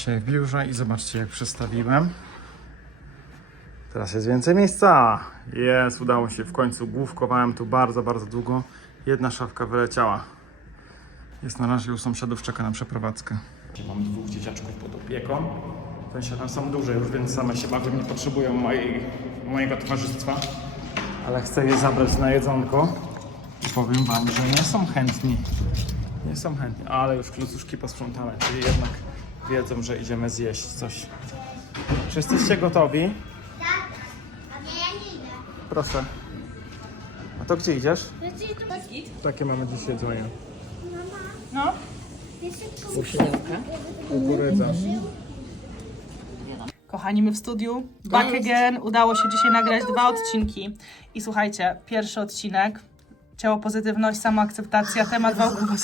Dzisiaj w biurze i zobaczcie jak przestawiłem. Teraz jest więcej miejsca. Jest, udało się w końcu. Główkowałem tu bardzo, bardzo długo. Jedna szafka wyleciała. Jest na razie u sąsiadów, czeka na przeprowadzkę. Mam dwóch dzieciaczków pod opieką. W sensie tam są duże już, więc same się bawią, nie potrzebują mojej, mojego towarzystwa. Ale chcę je zabrać na jedzonko. I powiem wam, że nie są chętni. Nie są chętni, ale już klucuszki posprzątane, czyli jednak wiedzą, że idziemy zjeść coś. Czy jesteście gotowi? A nie, ja nie idę. Proszę. A to gdzie idziesz? Takie mamy dziś jedzenie. No, Kukurydza. kochani, my w studiu. Back again. Udało się dzisiaj nagrać dwa odcinki. I słuchajcie, pierwszy odcinek. Ciało pozytywność, samoakceptacja, temat wałkowany.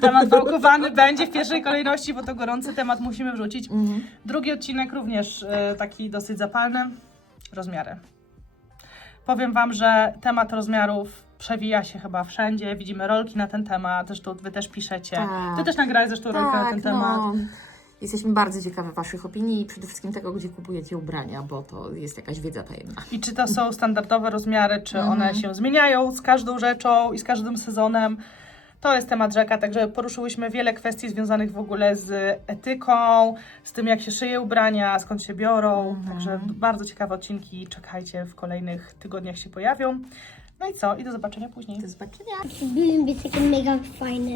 Temat wałkowany będzie w pierwszej kolejności, bo to gorący temat musimy wrzucić. Drugi odcinek również e, taki dosyć zapalny. Rozmiary. Powiem Wam, że temat rozmiarów przewija się chyba wszędzie. Widzimy rolki na ten temat. Zresztą Wy też piszecie. Tak. Ty też nagrałeś zresztą rolkę na ten temat. No. Jesteśmy bardzo ciekawe Waszych opinii i przede wszystkim tego, gdzie kupujecie ubrania, bo to jest jakaś wiedza tajemna. I czy to są standardowe rozmiary, czy one się zmieniają z każdą rzeczą i z każdym sezonem. To jest temat rzeka, także poruszyłyśmy wiele kwestii związanych w ogóle z etyką, z tym jak się szyje ubrania, skąd się biorą. Także bardzo ciekawe odcinki, czekajcie, w kolejnych tygodniach się pojawią. No i co? I do zobaczenia później. Do zobaczenia. Byłem być takie mega fajne.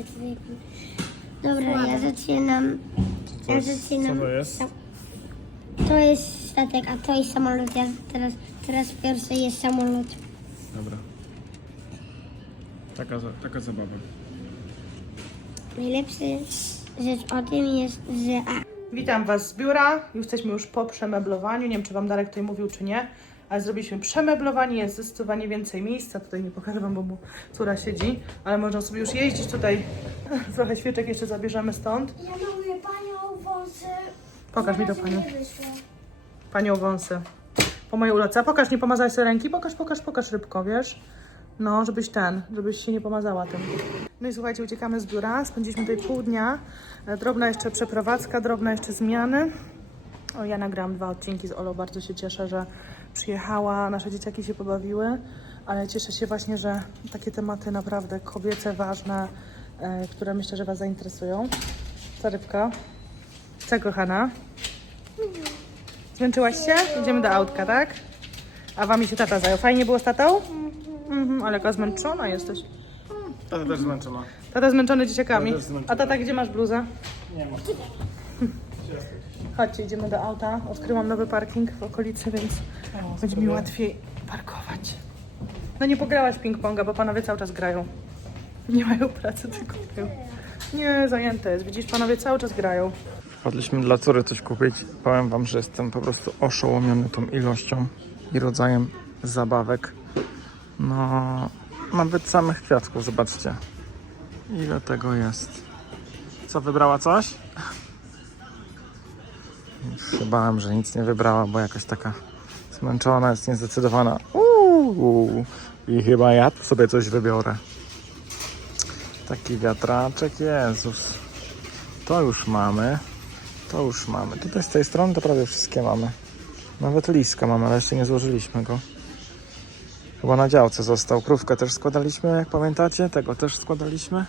Dobra, ja zaczynam. Ja zaczynam. co to jest? To jest statek, a to jest samolot. Ja teraz, teraz pierwszy jest samolot. Dobra. Taka, taka zabawa. Najlepsza rzecz o tym jest, że a, Witam Was z biura. Jesteśmy już po przemeblowaniu. Nie wiem, czy Wam Darek tutaj mówił, czy nie, ale zrobiliśmy przemeblowanie. Jest zdecydowanie więcej miejsca. Tutaj nie pokażę Wam, bo mu córa siedzi, ale można sobie już jeździć tutaj. Trochę świeczek jeszcze zabierzemy stąd. Ja mówię panią wąsy. Pokaż mi to, Panią. Panią wąsy. Po mojej uloce. Pokaż, nie pomazałeś sobie ręki? Pokaż, pokaż, pokaż rybko, wiesz? No, żebyś ten, żebyś się nie pomazała tym. No i słuchajcie, uciekamy z biura. Spędziliśmy tutaj pół dnia. E, Drobna jeszcze przeprowadzka, drobne jeszcze zmiany. O, ja nagrałam dwa odcinki z Olą. Bardzo się cieszę, że przyjechała. Nasze dzieciaki się pobawiły. Ale cieszę się właśnie, że takie tematy naprawdę kobiece, ważne, e, które myślę, że Was zainteresują. Co rybka? Co kochana? Zmęczyłaś się? Idziemy do autka, tak? A wami się tata zajął. Fajnie było z tatą? Mhm, ale jaka zmęczona jesteś. Tata też zmęczona. Tata zmęczony dzieciakami. Zmęczona. A tata, gdzie masz bluzę? Nie ma. Chodźcie, idziemy do auta. Odkryłam nowy parking w okolicy, więc będzie mi łatwiej parkować. No nie pograłaś ping-ponga, bo panowie cały czas grają. Nie mają pracy, tylko grają. Nie, zajęte jest. Widzisz, panowie cały czas grają. Wpadliśmy dla córy coś kupić. Powiem wam, że jestem po prostu oszołomiony tą ilością i rodzajem zabawek. No, nawet samych kwiatków, zobaczcie. Ile tego jest. Co, wybrała coś? Już się bałem, że nic nie wybrała, bo jakaś taka zmęczona jest, niezdecydowana. Uuu, I chyba ja sobie coś wybiorę. Taki wiatraczek, Jezus. To już mamy. To już mamy. Tutaj z tej strony to prawie wszystkie mamy. Nawet liska mamy, ale jeszcze nie złożyliśmy go. Chyba na działce został. Krówkę też składaliśmy, jak pamiętacie? Tego też składaliśmy.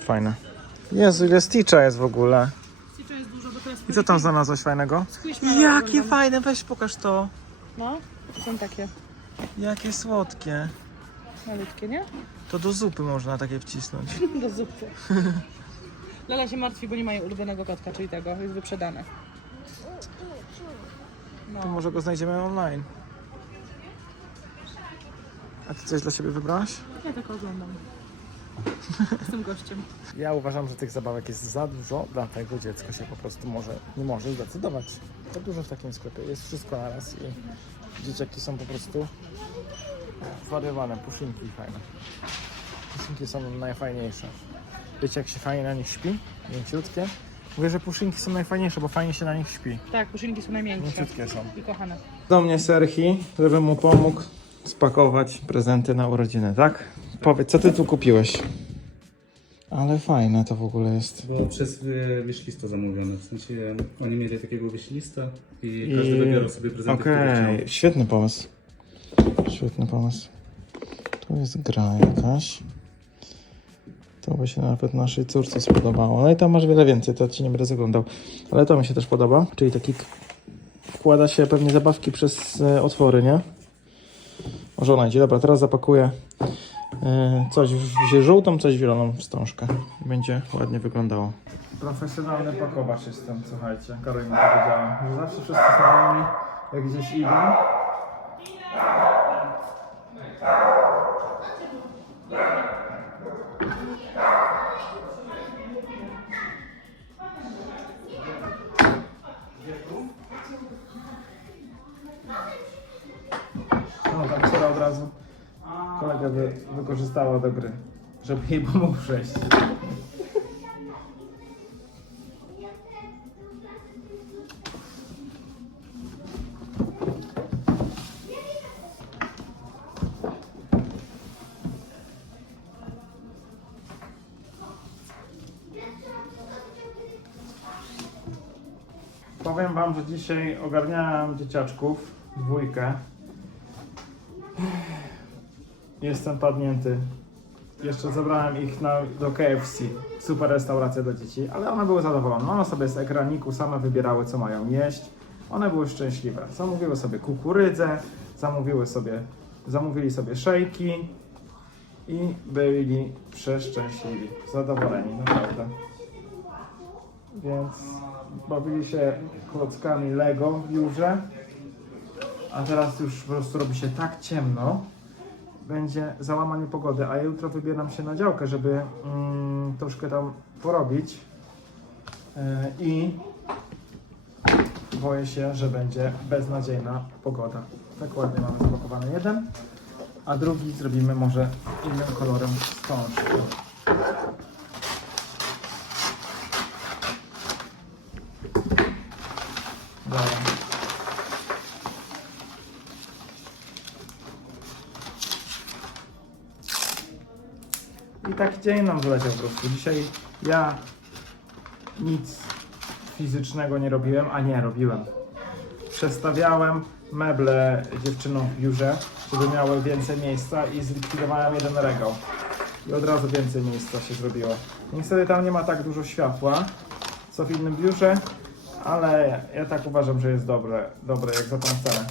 Fajne. Jezu, ile Stitcha jest w ogóle. jest dużo, bo to jest I co tam znalazłeś fajnego? Jakie fajne, weź pokaż to. No, to są takie Jakie słodkie. malutkie, nie? To do zupy można takie wcisnąć. Do zupy. Lala się martwi, bo nie ma jej ulubionego kotka, czyli tego, jest wyprzedane. No. To może go znajdziemy online. A ty coś dla siebie wybrałaś? Ja tylko oglądam. Jestem gościem. Ja uważam, że tych zabawek jest za dużo, dlatego dziecko się po prostu może, nie może zdecydować. Za dużo w takim sklepie, jest wszystko naraz i dzieciaki są po prostu zwariowane, puszynki fajne. Puszynki są najfajniejsze. Wiecie jak się fajnie na nich śpi? Mięciutkie. Mówię, że puszynki są najfajniejsze, bo fajnie się na nich śpi. Tak, puszynki są najmiększe Mięciutkie są. i kochane. Do mnie Serhi, żebym mu pomógł spakować prezenty na urodziny, tak? Powiedz, co ty tu kupiłeś? Ale fajne to w ogóle jest. Było przez y, wishlista zamówione. W sensie oni mieli takiego wishlista i, I- każdy wybierał sobie prezenty, które Okej, chciał. świetny pomysł. Świetny pomysł. Tu jest gra jakaś. To by się nawet naszej córce spodobało. No i tam masz wiele więcej, to ci nie będę zaglądał. Ale to mi się też podoba. Czyli taki wkłada się pewnie zabawki przez e, otwory, nie? O, żona idzie. Dobra, teraz zapakuję e, coś w żółtą, coś w zieloną wstążkę. Będzie ładnie wyglądało. Profesjonalny pakowacz jestem, słuchajcie. Karolina powiedziała, że zawsze wszyscy starani, jak gdzieś idą. No, tam Sora od razu kolegę wy, wykorzystała do gry, żeby jej pomógł przejść. Powiem wam, że dzisiaj ogarniałem dzieciaczków, dwójkę. Jestem padnięty. Jeszcze zabrałem ich na, do KFC. Super restauracja dla dzieci, ale one były zadowolone. One sobie z ekraniku same wybierały, co mają jeść. One były szczęśliwe. Zamówiły sobie kukurydzę, zamówiły sobie, zamówili sobie szejki i byli przeszczęśliwi, zadowoleni, naprawdę. Więc bawili się klockami Lego w biurze. A teraz już po prostu robi się tak ciemno, będzie załamanie pogody, a jutro wybieram się na działkę, żeby mm, troszkę tam porobić. Yy, I boję się, że będzie beznadziejna pogoda. Tak ładnie mamy zapakowany jeden, a drugi zrobimy może innym kolorem wstążki. Dobra. I tak dzień nam wyleciał po prostu. Dzisiaj ja nic fizycznego nie robiłem, a nie, robiłem. Przestawiałem meble dziewczynom w biurze, żeby miały więcej miejsca i zlikwidowałem jeden regał. I od razu więcej miejsca się zrobiło. Niestety tam nie ma tak dużo światła, co w innym biurze, ale ja tak uważam, że jest dobre, dobre jak za tą cenę.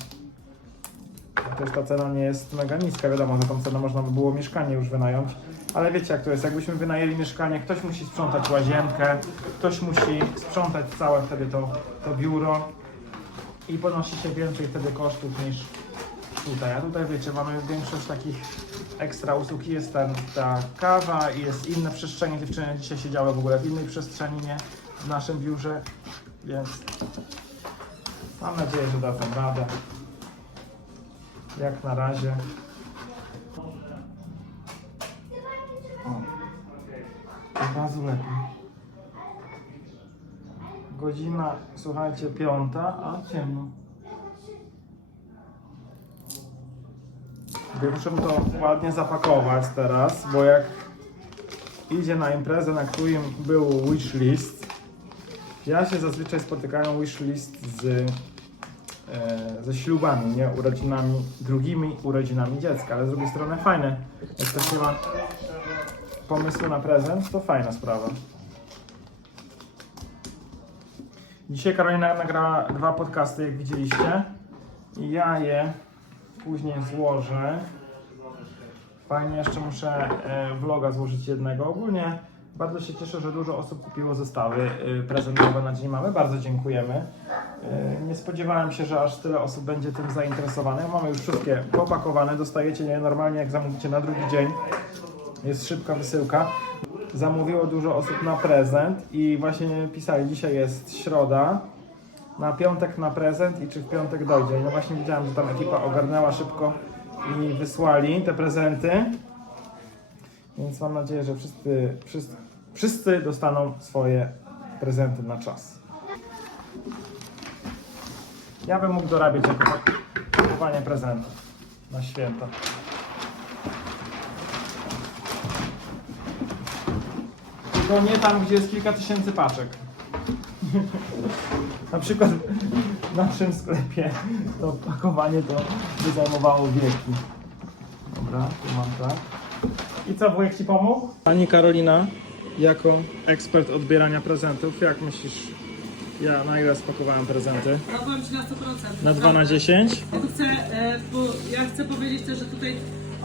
Też ta cena nie jest mega niska, wiadomo, za tą cenę można by było mieszkanie już wynająć, ale wiecie jak to jest, jakbyśmy wynajęli mieszkanie, ktoś musi sprzątać łazienkę, ktoś musi sprzątać całe wtedy to, to biuro i ponosi się więcej wtedy kosztów niż tutaj. A tutaj wiecie, mamy większość takich ekstra usług. Jest ten, ta kawa i jest inne przestrzenie. Dziewczyny dzisiaj siedziały w ogóle w innej przestrzeni, nie w naszym biurze, więc mam nadzieję, że dadzą radę. Jak na razie. Razu lepiej. Godzina, słuchajcie, piąta, a ciemno. Muszę to ładnie zapakować teraz, bo jak idzie na imprezę, na którym był wishlist, ja się zazwyczaj spotykają wishlist z, e, ze ślubami, nie urodzinami, drugimi urodzinami dziecka, ale z drugiej strony fajne. Jak ktoś nie ma pomysłu na prezent, to fajna sprawa. Dzisiaj Karolina nagrała dwa podcasty, jak widzieliście. Ja je później złożę. Fajnie, jeszcze muszę e, vloga złożyć jednego. Ogólnie bardzo się cieszę, że dużo osób kupiło zestawy e, prezentowe na Dzień Mamy. Bardzo dziękujemy. E, nie spodziewałem się, że aż tyle osób będzie tym zainteresowanych. Mamy już wszystkie popakowane. Dostajecie je normalnie, jak zamówicie na drugi dzień. Jest szybka wysyłka. Zamówiło dużo osób na prezent i właśnie pisali, dzisiaj jest środa, na piątek na prezent i czy w piątek dojdzie. No właśnie widziałem, że tam ekipa ogarnęła szybko i wysłali te prezenty. Więc mam nadzieję, że wszyscy, wszyscy, wszyscy dostaną swoje prezenty na czas. Ja bym mógł dorabiać jako kupowanie prezentów na święta. Tylko nie tam, gdzie jest kilka tysięcy paczek. Na przykład w naszym sklepie to pakowanie to by zajmowało wieki. Dobra, tu mam tak. I co, wujek Ci pomógł? Pani Karolina, jako ekspert odbierania prezentów, jak myślisz, ja na ile spakowałem prezenty? Ja powiem Ci na 100%. Na 2 na 10? Ja tu chcę, e, bo ja chcę powiedzieć też, że tutaj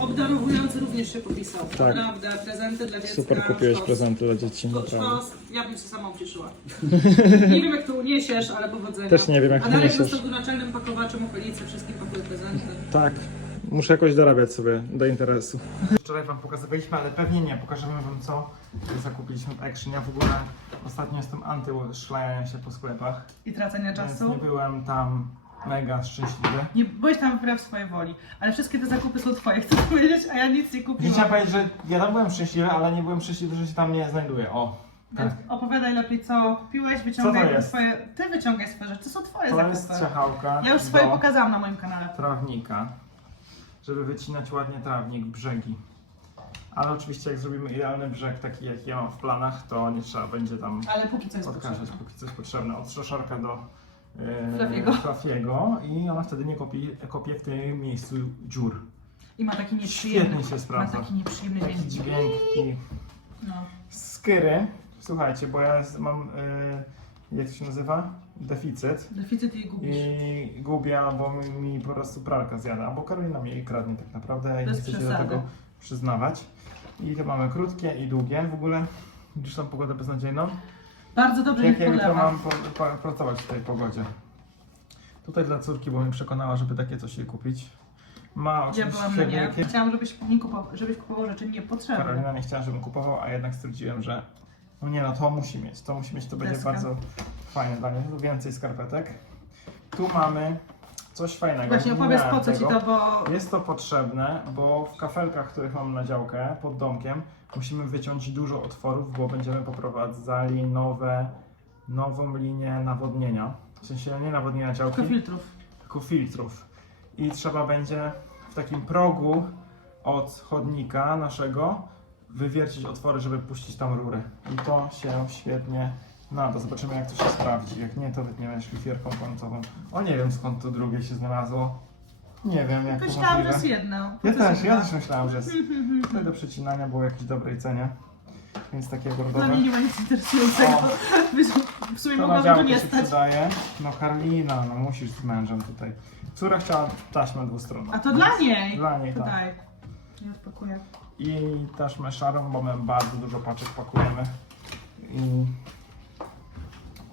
obdarowujący również się popisał. Tak. Naprawdę, prezenty dla dziecka. Super kupiłeś sztos. prezenty dla dzieci, To naprawdę. sztos, ja bym się sama ucieszyła. nie wiem jak to uniesiesz, ale powodzenia. Też nie wiem, jak A to Darek uniesiesz. został tu naczelnym pakowaczem okolicy, wszystkim pakuje prezenty. Tak. Muszę jakoś dorabiać sobie do interesu. Wczoraj wam pokazywaliśmy, ale pewnie nie. Pokażemy wam co zakupiliśmy w Action. Ja w ogóle ostatnio jestem anty szlajania się po sklepach. I tracenia czasu. nie byłem tam mega szczęśliwy. Nie byłeś tam wbrew swojej woli, ale wszystkie te zakupy są twoje, chcę powiedzieć, a ja nic nie kupiłam. Chciałem powiedzieć, że ja tam byłem szczęśliwy, ale nie byłem szczęśliwy, że się tam nie znajduję. O, Więc opowiadaj lepiej, co kupiłeś, wyciągaj Co to jest? swoje. Ty wyciągaj swoje rzeczy, to są twoje to zakupy. jest ciachałka Ja już swoje do pokazałam na moim kanale. trawnika, żeby wycinać ładnie trawnik, brzegi. Ale oczywiście jak zrobimy idealny brzeg, taki jaki ja mam w planach, to nie trzeba będzie tam Ale póki co jest odkażać, potrzebne. póki coś potrzebne. Od do Flafiego. flafiego i ona wtedy nie kopie, kopie w tym miejscu dziur. I ma taki nieprzyjemny. Świetnie się sprawdza. Ma taki nieprzyjemny Taki dźwięk. dźwięk i No. skyry. Słuchajcie, bo ja z- mam, yy, jak to się nazywa? Deficyt. Deficyt jej gubisz. I gubię, bo mi, po prostu pralka zjada, bo Karolina mi jej kradnie tak naprawdę, ja nie Bez chcę się do przesady. tego przyznawać. I to mamy krótkie i długie. W ogóle widzisz tą pogodę beznadziejną? Bardzo dobrze Jak ja jutro polewa. mam po, pracować w tej pogodzie? Tutaj dla córki, bo mnie przekonała, żeby takie coś jej kupić. Ma Ja oczywiście byłam na nie. wielkie... Chciałam, żebyś, nie kupował, żebyś kupował rzeczy niepotrzebne. Karolina nie chciała, żebym kupował, a jednak stwierdziłem, że no nie no, to musi mieć, to musi mieć, to będzie Deska. bardzo fajne dla mnie. Więcej skarpetek. Tu mamy coś fajnego. Właśnie nie opowiedz po co ci to, bo Jest to potrzebne, bo w kafelkach, których mam na działkę pod domkiem, musimy wyciąć dużo otworów, bo będziemy poprowadzali nowe, nową linię nawodnienia. W sensie nie nawodnienia działki, tylko filtrów. tylko filtrów. I trzeba będzie w takim progu od chodnika naszego wywiercić otwory, żeby puścić tam rury. I to się świetnie nada. Zobaczymy jak to się sprawdzi. Jak nie, to wytniemy szlifierką końcową. O nie wiem skąd to drugie się znalazło. Nie wiem jak to Myślałam, że możliwe. jest jedno. Ja To też, ja też myślałem, że jest. Tutaj do przecinania było w jakiejś dobrej cenie. Więc takie Dla bordowe. mnie nie ma nic interesującego. W sumie To na mogłabym tu działkę nie się stać. przydaje. No Karolina, no musisz z mężem tutaj. Córa chciała taśmę dwustronną. A to dla niej. Dla niej, tak. Tutaj. Ja odpakuję. I taśmę szarą, bo my bardzo dużo paczek pakujemy. I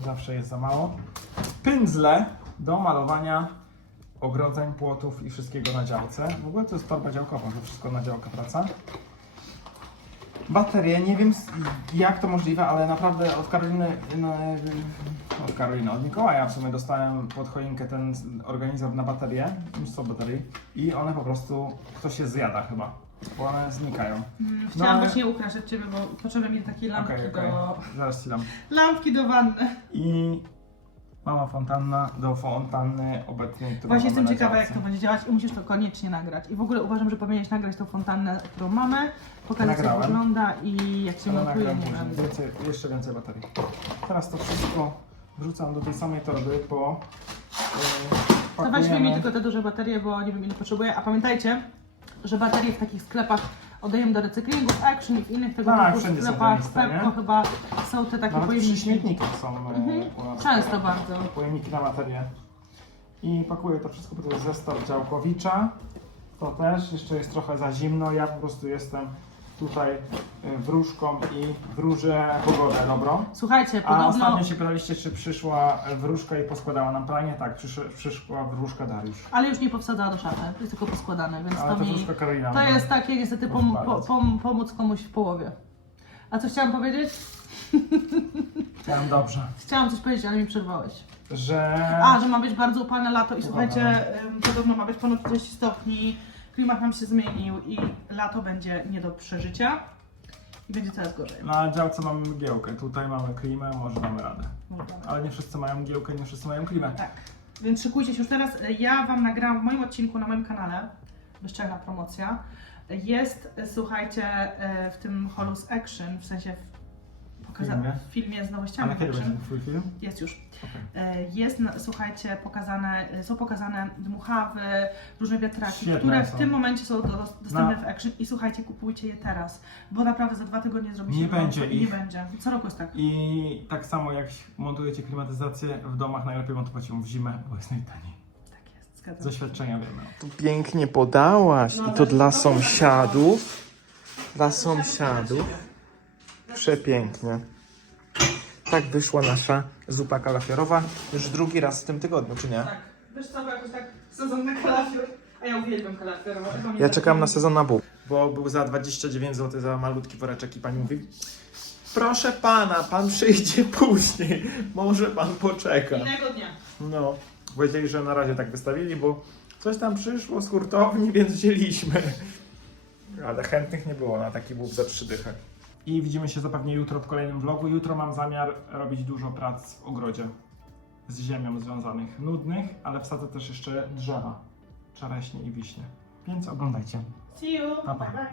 zawsze jest za mało. Pędzle do malowania ogrodzeń, płotów i wszystkiego na działce. W ogóle to jest torba działkowa, to wszystko na działkę praca. Baterie, nie wiem jak to możliwe, ale naprawdę od Karoliny, no, od Karoliny, od Mikołaja w sumie dostałem pod choinkę ten organizer na baterie, mnóstwo baterii i one po prostu, ktoś je zjada chyba, bo one znikają. Mm, Chciałam ale- właśnie ukraszać ciebie, bo potrzebuję mieć takie lampki Okej, okej, do... zaraz ci dam. Lampki do wanny. I mała fontanna do fontanny obecnej, którą Właśnie mamy jestem na ciekawa, jak działce. to będzie działać i musisz to koniecznie nagrać. I w ogóle uważam, że powinieneś nagrać tą fontannę, którą mamy, pokazać jak Nagrałem. wygląda i jak się Ale montuje. nagram Nie później. wiem. Więcej, jeszcze więcej baterii. Teraz to wszystko wrzucam do tej samej torby, bo yy, To weźmy mi tylko te duże baterie, bo nie wiem ile potrzebuję. A pamiętajcie, że baterie w takich sklepach oddajemy do recyklingu, w Action i w innych tego Tak, typu sklepach. W liste, nie? Chyba są te takie Nawet przy pojemniki. śmietnikach są yy, Mhm. Często bardzo. pojemniki na baterię. I pakuję to wszystko, bo to jest zestaw działkowicza. To też, jeszcze jest trochę za zimno. Ja po prostu jestem tutaj yy, wróżką i wróżę pogodę dobrą. Słuchajcie, A podobno... ostatnio się pytaliście, czy przyszła wróżka i poskładała nam pranie? Tak, przysz, przyszła wróżka Dariusz. Ale już nie powsadzała do szafy, jest tylko poskładane, więc Ale to to mi... wróżka Karolina. To jest takie niestety pom, po, pom, pomóc komuś w połowie. A co chciałam powiedzieć? Chciałem dobrze. Chciałam coś powiedzieć, ale mi przerwałeś. Że... A, że ma być bardzo upalne lato i Uwaga. słuchajcie, ym, podobno ma być ponad 40 stopni, klimat nam się zmienił i lato będzie nie do przeżycia i będzie coraz gorzej. Na działce mamy mgiełkę, tutaj mamy klimę, może damy radę. Ale nie wszyscy mają mgiełkę, nie wszyscy mają klimę. Tak, więc szykujcie się już teraz. Ja Wam nagrałam w moim odcinku na moim kanale, bezczelna promocja. Jest, słuchajcie, e, w tym holu z Action, w sensie w pokazane w filmie z nowościami. Ale kiedy będzie twój film? Jest już. Okej. E, Jest, słuchajcie, pokazane, e, są pokazane dmuchawy, różne wiatraki, Świetne które są. w tym momencie są do, dostępne Na- w Action i słuchajcie, kupujcie je teraz, bo naprawdę za dwa tygodnie zrobi się Nie będzie i nie będzie. Co roku jest tak. I tak samo jak montujecie klimatyzację w domach, najlepiej montować ją w zimę, bo jest najtaniej. Tak jest, zgadzam doświadczenia wiemy. Tu pięknie podałaś i to dla sąsiadów. Dla sąsiadów. Przepięknie. Tak wyszła nasza zupa kalafiorowa już drugi raz w tym tygodniu, czy nie? Tak. Wiesz co, bo jakoś tak sezon na kalafior, a ja uwielbiam kalafior. Ja czekam na sezon na bób. Bo był za 29 zł za malutki woreczek i pani mówi Proszę pana, pan przyjdzie później. Może pan poczeka. Innego dnia. No, powiedzieli, że na razie tak wystawili, bo coś tam przyszło z hurtowni, więc wzięliśmy. Ale chętnych nie było na taki bób za trzy dychy. I widzimy się zapewne jutro w kolejnym vlogu. Jutro mam zamiar robić dużo prac w ogrodzie z ziemią związanych, nudnych, ale wsadzę też jeszcze drzewa, czereśnie i wiśnie. Więc oglądajcie. See you. Pa, pa. Bye.